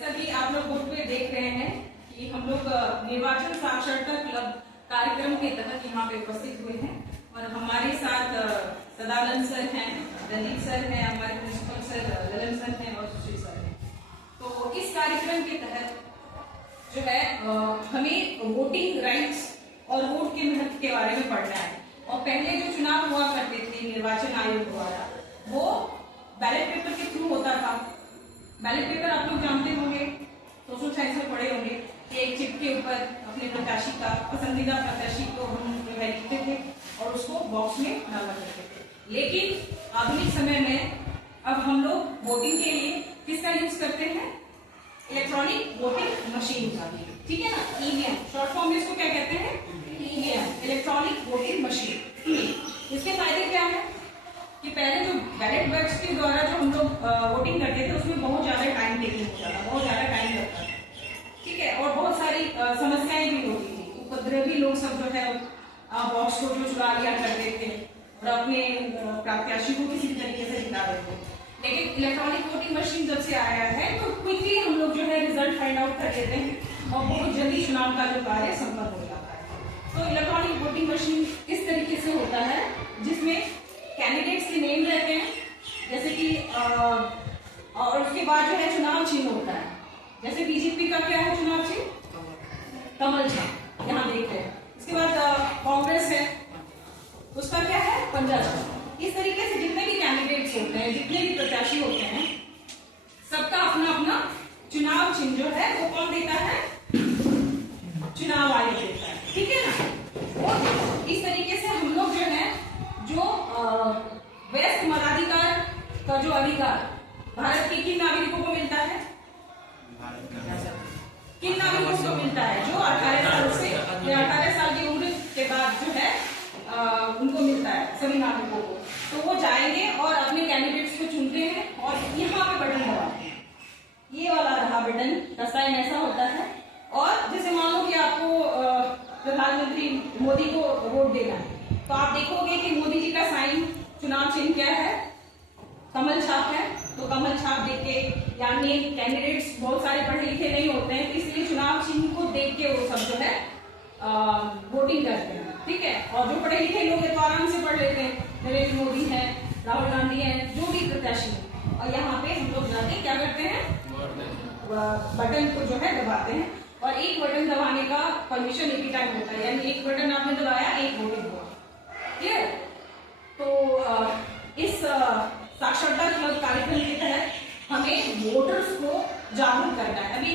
जैसा कि आप लोग बोर्ड पे देख रहे हैं कि हम लोग निर्वाचन साक्षरता क्लब कार्यक्रम के तहत यहाँ पे उपस्थित हुए हैं और हमारे साथ सदानंद सर हैं, रंजीत सर हैं, हमारे प्रिंसिपल सर ललन सर हैं और सुशील सर हैं। तो इस कार्यक्रम के तहत जो है हमें वोटिंग राइट्स और वोट के महत्व के बारे में पढ़ना है। और पहले जो चुनाव हुआ करते थे निर्वाचन आयोग द्वारा वो बैलेट पेपर के थ्रू होता था। बैलेट पेपर आप लोग जानते होंगे, सोशल साइंस में पढ़े होंगे कि एक चिप के ऊपर अपने प्रत्याशी का पसंदीदा प्रत्याशी को हम लिखते थे और उसको बॉक्स में डाला करते थे। लेकिन आधुनिक समय में अब हम लोग वोटिंग के लिए किसका यूज करते हैं? इलेक्ट्रॉनिक वोटिंग मशीन का, ठीक है ना, ईवीएम शॉर्ट फॉर्म में इसको क्या कहते हैं? EVM, electronic voting machine. इसके फायदे क्या है कि पहले जो बैलेट बॉक्स के द्वारा जो हम लोग वोटिंग करते थे उसमें बहुत ज्यादा टाइम टेकिंग होता था, बहुत ज्यादा टाइम लगता था, ठीक है, और बहुत सारी समस्याएं भी होती थी। उपद्रवी लोग सब जो है बॉक्स को जो चुरा लिया करते थे और अपने प्रत्याशी को किसी तरीके से जिता देते थे। लेकिन इलेक्ट्रॉनिक वोटिंग मशीन जब से आया है तो क्विकली हम लोग जो है रिजल्ट फाइंड आउट कर लेते हैं और बहुत जल्दी चुनाव का जो कार्य संपन्न हो जाता है। तो इलेक्ट्रॉनिक वोटिंग मशीन इस तरीके से होता है जिसमें कैंडिडेट्स के नेम रहते हैं, जैसे कि और उसके बाद जो है चुनाव चिन्ह होता है। जैसे बीजेपी का क्या है चुनाव चिन्ह? कमल छाप, यहाँ देख रहे हैं। इसके बाद कांग्रेस है, उसका क्या है? पंजा छाप। इस तरीके से जितने भी कैंडिडेट्स होते हैं, जितने भी प्रत्याशी होते हैं, सबका अपना अपना चुनाव चिन्ह जो है वो कौन देता है? चुनाव आयोग देता है, ठीक है ना। और इस तरीके से हम लोग जो है जो वयस्क मताधिकार का जो अधिकार भारत के किन नागरिकों को मिलता है? किन नागरिकों को मिलता है? जो 18 साल से या 18 साल की उम्र के बाद जो है उनको मिलता है, सभी नागरिकों को। तो वो जाएंगे और अपने कैंडिडेट्स को चुनते हैं और यहाँ पे बटन दबाते हैं। ये वाला रहा बटन का साइन ऐसा होता है। और जैसे मान लो कि आपको प्रधानमंत्री मोदी को वोट देना है तो आप देखोगे कि मोदी जी का साइन चुनाव चिन्ह क्या है? कमल छाप है। तो कमल छाप देख के, यानी कैंडिडेट्स बहुत सारे पढ़े लिखे नहीं होते हैं, इसलिए चुनाव चिन्ह को देख के वो सब जो है वोटिंग करते हैं, ठीक है। और जो पढ़े लिखे लोग हैं तो आराम से पढ़ लेते हैं, नरेंद्र मोदी है, राहुल गांधी है, जो भी प्रत्याशी है। और यहाँ पे हम लोग जाके क्या करते हैं? बटन को जो है दबाते हैं। और एक बटन दबाने का परमिशन एक ही टाइम होता है, यानी एक बटन आपने दबाया, एक वोटिंग हुआ, क्लियर। तो इस साक्षरता क्लब कार्यक्रम के तहत हमें वोटर्स को जागरूक करना है। अभी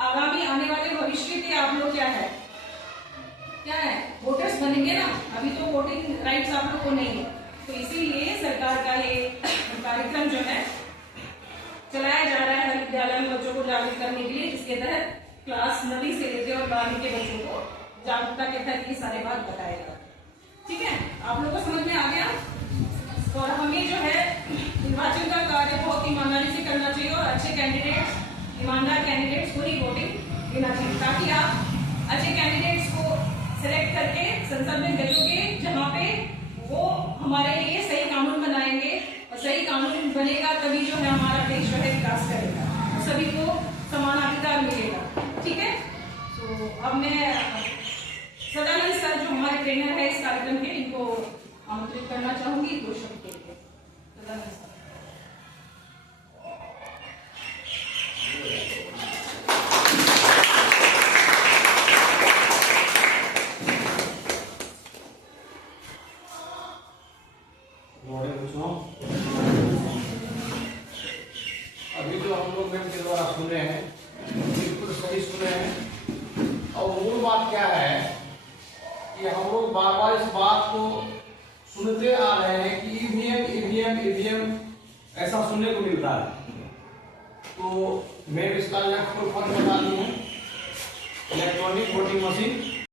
आगामी आने वाले भविष्य के आप लोग क्या है वोटर्स बनेंगे ना। अभी तो वोटिंग राइट्स आप लोग को नहीं है, तो इसीलिए सरकार का ये कार्यक्रम जो है चलाया जा रहा है विद्यालय में बच्चों को जागरूक करने के लिए। इसके तहत क्लास 9वीं से लेकर और 12वीं के बच्चों को जागरूकता के तहत ये सारे बात बताएगा, ठीक है। आप लोगों को समझ में आ गया। और हमें जो है निर्वाचन का कार्य बहुत ईमानदारी से करना चाहिए और अच्छे कैंडिडेट्स, ईमानदार कैंडिडेट्स को ही वोटिंग देना चाहिए, ताकि आप अच्छे कैंडिडेट्स को सिलेक्ट करके संसद में भेजोगे जहाँ पे वो हमारे लिए सही कानून बनाएंगे। और सही कानून बनेगा तभी जो है हमारा देश जो है विकास करेगा, सभी को समानाधिकार मिलेगा, ठीक है। तो अब मैं सदानंद सर जो हमारे ट्रेनर है इस कार्यक्रम के, इनको आमंत्रित करना चाहूंगी 2 शब्द के लिए। सदानंद सर। अभी जो हम लोग मैम के द्वारा सुन रहे हैं बिल्कुल सही सुन रहे हैं। और मूल बात क्या है कि हम लोग बार बार इस बात को सुनते आ रहे हैं कि ईवीएम ऐसा सुनने को मिलता है। तो मैं इसका यहाँ फुल फॉर्म बता दी हूँ, इलेक्ट्रॉनिक वोटिंग मशीन